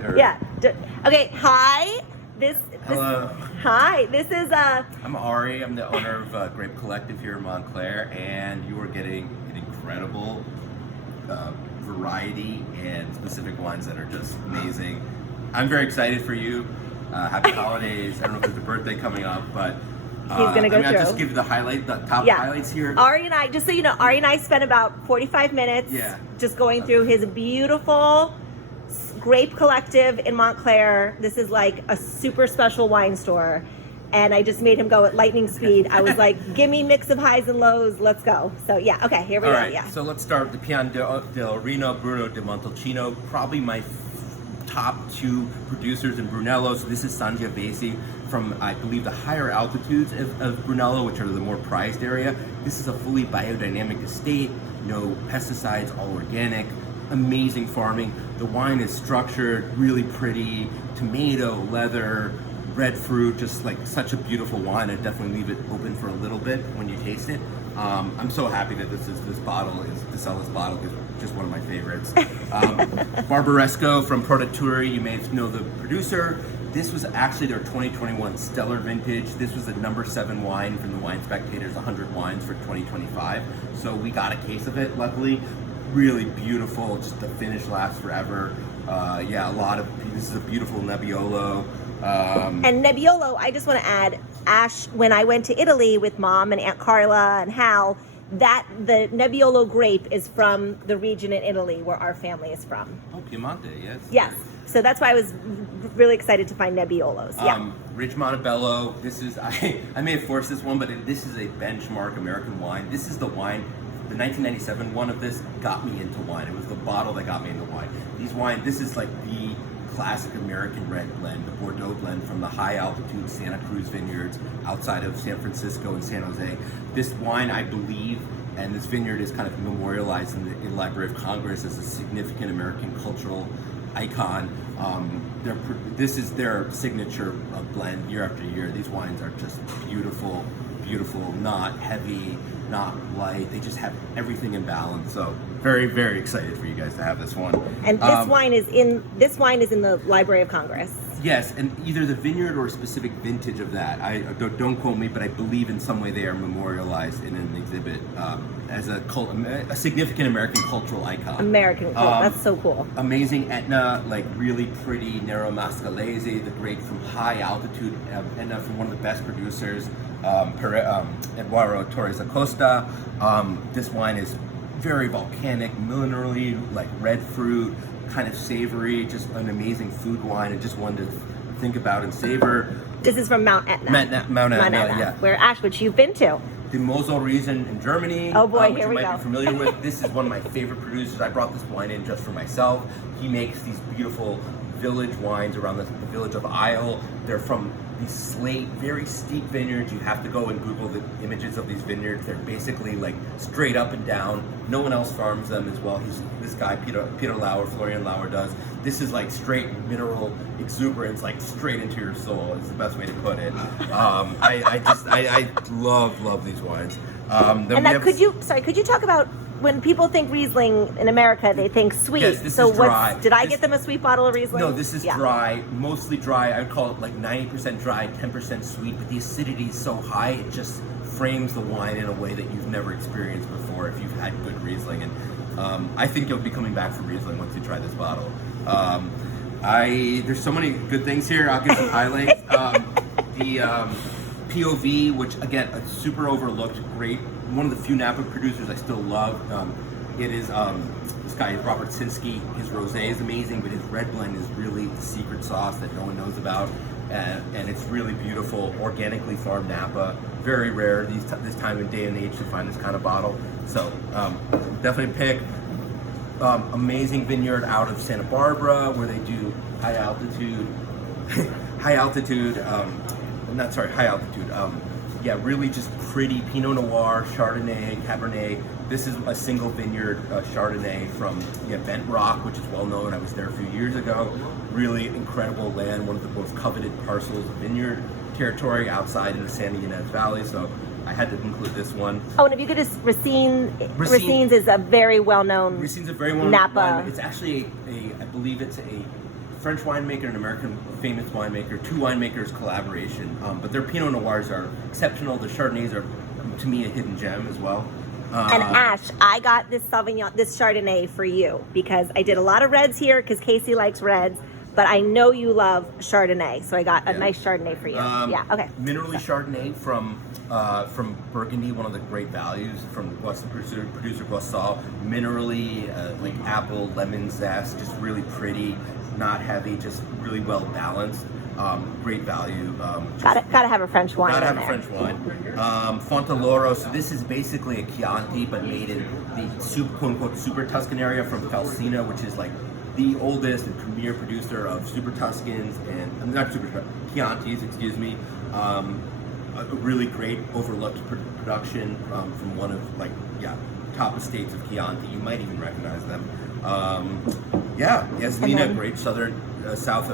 Yeah. Okay. Hi. Hello. Hi. This is I'm Ari. I'm the owner of Grape Collective here in Montclair, and you are getting an incredible variety and specific wines that are just amazing. I'm very excited for you. Happy holidays. I don't know if there's a birthday coming up, but he's gonna go through. I'll just give you the top highlights here. Ari and I, just so you know, Ari and I spent about 45 minutes just going through his beautiful Grape Collective in Montclair. This is like a super special wine store, and I just made him go at lightning speed. I was like, give me mix of highs and lows, let's go. So yeah, okay, here we go. Right, yeah. So let's start with the Pian del Reno Bruno di Montalcino, probably my top two producers in Brunello. So this is Sangiovese from, I believe, the higher altitudes of Brunello, which are the more prized area. This is a fully biodynamic estate, no pesticides, all organic, amazing farming. The wine is structured, really pretty, tomato, leather, red fruit, just like such a beautiful wine. I'd definitely leave it open for a little bit when you taste it. I'm so happy that this bottle is just one of my favorites. Barbaresco from Produttori, you may know the producer. This was actually their 2021 stellar vintage. This was the number 7 wine from the Wine Spectator's 100 wines for 2025. So we got a case of it, luckily. Really beautiful, just the finish lasts forever. This is a beautiful Nebbiolo. And Nebbiolo, I just want to add, Ash, when I went to Italy with Mom and Aunt Carla and Hal, the Nebbiolo grape is from the region in Italy where our family is from. Oh, Piemonte, yes. Yes. So that's why I was really excited to find Nebbiolos. Yeah. Ridge Montebello. This is I may have forced this one, but this is a benchmark American wine. This is the wine. The 1997 one of this got me into wine. It was the bottle that got me into wine. This is like the classic American red blend, the Bordeaux blend from the high altitude Santa Cruz vineyards outside of San Francisco and San Jose. This wine, I believe, and this vineyard is kind of memorialized in the Library of Congress as a significant American cultural icon. This is their signature blend year after year. These wines are just beautiful, not heavy, not light. They just have everything in balance. So very, very excited for you guys to have this one. And this wine is in the Library of Congress. Yes, and either the vineyard or a specific vintage of that. I don't quote me, but I believe in some way they are memorialized in an exhibit as a significant American cultural icon. That's so cool. Amazing Etna, like really pretty Nero Mascalese, the grape from high altitude, Etna from one of the best producers, Eduardo Torres Acosta. This wine is very volcanic, minerally, like red fruit, kind of savory, just an amazing food wine, and just one to think about and savor. This is from Mount Etna. Mount Etna, yeah. Where Ash, which you've been to. The Mosel region in Germany, oh boy, which here you we might go. be familiar with. This is one of my favorite producers. I brought this wine in just for myself. He makes these beautiful village wines around the village of Isle. They're from these slate, very steep vineyards. You have to go and Google the images of these vineyards. They're basically like straight up and down. No one else farms them as well. This guy, Peter Lauer, Florian Lauer does. This is like straight mineral exuberance, like straight into your soul. It's the best way to put it. I love these wines. Could you talk about when people think Riesling in America, they think sweet. Yes, this is dry. Did I get them a sweet bottle of Riesling? No, this is dry, mostly dry. I would call it like 90% dry, 10% sweet, but the acidity is so high, it just frames the wine in a way that you've never experienced before if you've had good Riesling. And I think you'll be coming back for Riesling once you try this bottle. There's so many good things here. I'll give some highlights. The POV, which again, a super overlooked, great, one of the few Napa producers I still love. It is this guy, Robert Sinsky. His rosé is amazing, but his red blend is really the secret sauce that no one knows about, and it's really beautiful, organically farmed Napa. Very rare this time of day and age to find this kind of bottle. So definitely pick. Amazing vineyard out of Santa Barbara where they do high altitude. Really just pretty Pinot Noir, Chardonnay, Cabernet. This is a single vineyard Chardonnay from Bent Rock, which is well known. I was there a few years ago. Really incredible land, one of the most coveted parcels of vineyard territory outside in the Santa Ynez Valley. So I had to include this one. Oh, and if you could just, Racine's is a very well-known Racine's a very well-known Napa. wine. It's actually I believe it's a French winemaker and American famous winemaker, two winemakers collaboration. But their Pinot Noirs are exceptional. The Chardonnays are, to me, a hidden gem as well. And Ash, I got this Chardonnay for you because I did a lot of reds here because Casey likes reds, but I know you love Chardonnay, so I got a nice Chardonnay for you. Yeah, okay. Minerally Chardonnay from Burgundy, one of the great values from producer Boissal. Minerally, like apple, lemon zest, just really pretty, not heavy, just really well balanced. Great value. Gotta have a French wine. Gotta in have there. a French wine. Fontaloro. So this is basically a Chianti, but made in the quote unquote super Tuscan area from Falsina, which is like the oldest and premier producer of super Tuscans and not super Chiantis, excuse me. A really great overlooked production from one of top estates of Chianti. You might even recognize them. Yasmina, great southern South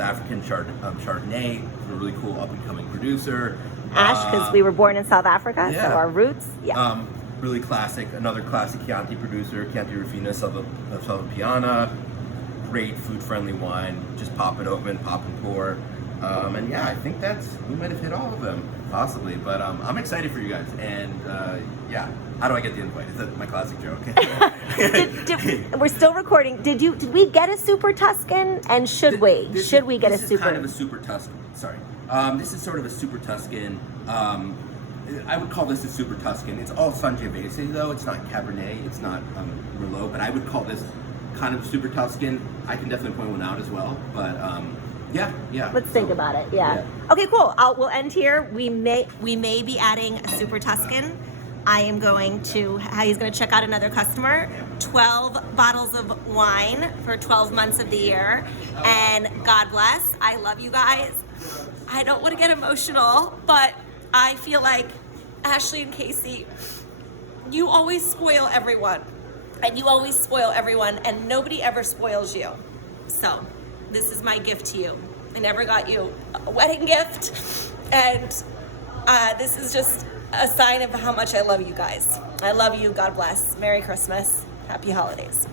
African Chardonnay, a really cool up and coming producer. Ash, because we were born in South Africa, so our roots. Yeah. Really classic, another classic Chianti producer, Chianti Rufina Salvapiana. Great food friendly wine. Just pop it open, pop and pour. I think we might have hit all of them, possibly. But I'm excited for you guys. And how do I get the invite? Is that my classic joke? We're still recording. Did we get a Super Tuscan? And should we? Should we get a Super? This is kind of a Super Tuscan. Sorry. This is sort of a Super Tuscan. I would call this a Super Tuscan. It's all Sangiovese though. It's not Cabernet. It's not Merlot. But I would call this kind of Super Tuscan. I can definitely point one out as well. But yeah. Let's think about it. Yeah. Okay, cool. We'll end here. We may be adding a Super Tuscan. He's going to check out another customer. 12 bottles of wine for 12 months of the year. And God bless. I love you guys. I don't want to get emotional, but I feel like Ashleigh and Casey, you always spoil everyone. And you always spoil everyone, and nobody ever spoils you. So this is my gift to you. I never got you a wedding gift, and this is just a sign of how much I love you guys. I love you. God bless. Merry Christmas. Happy holidays.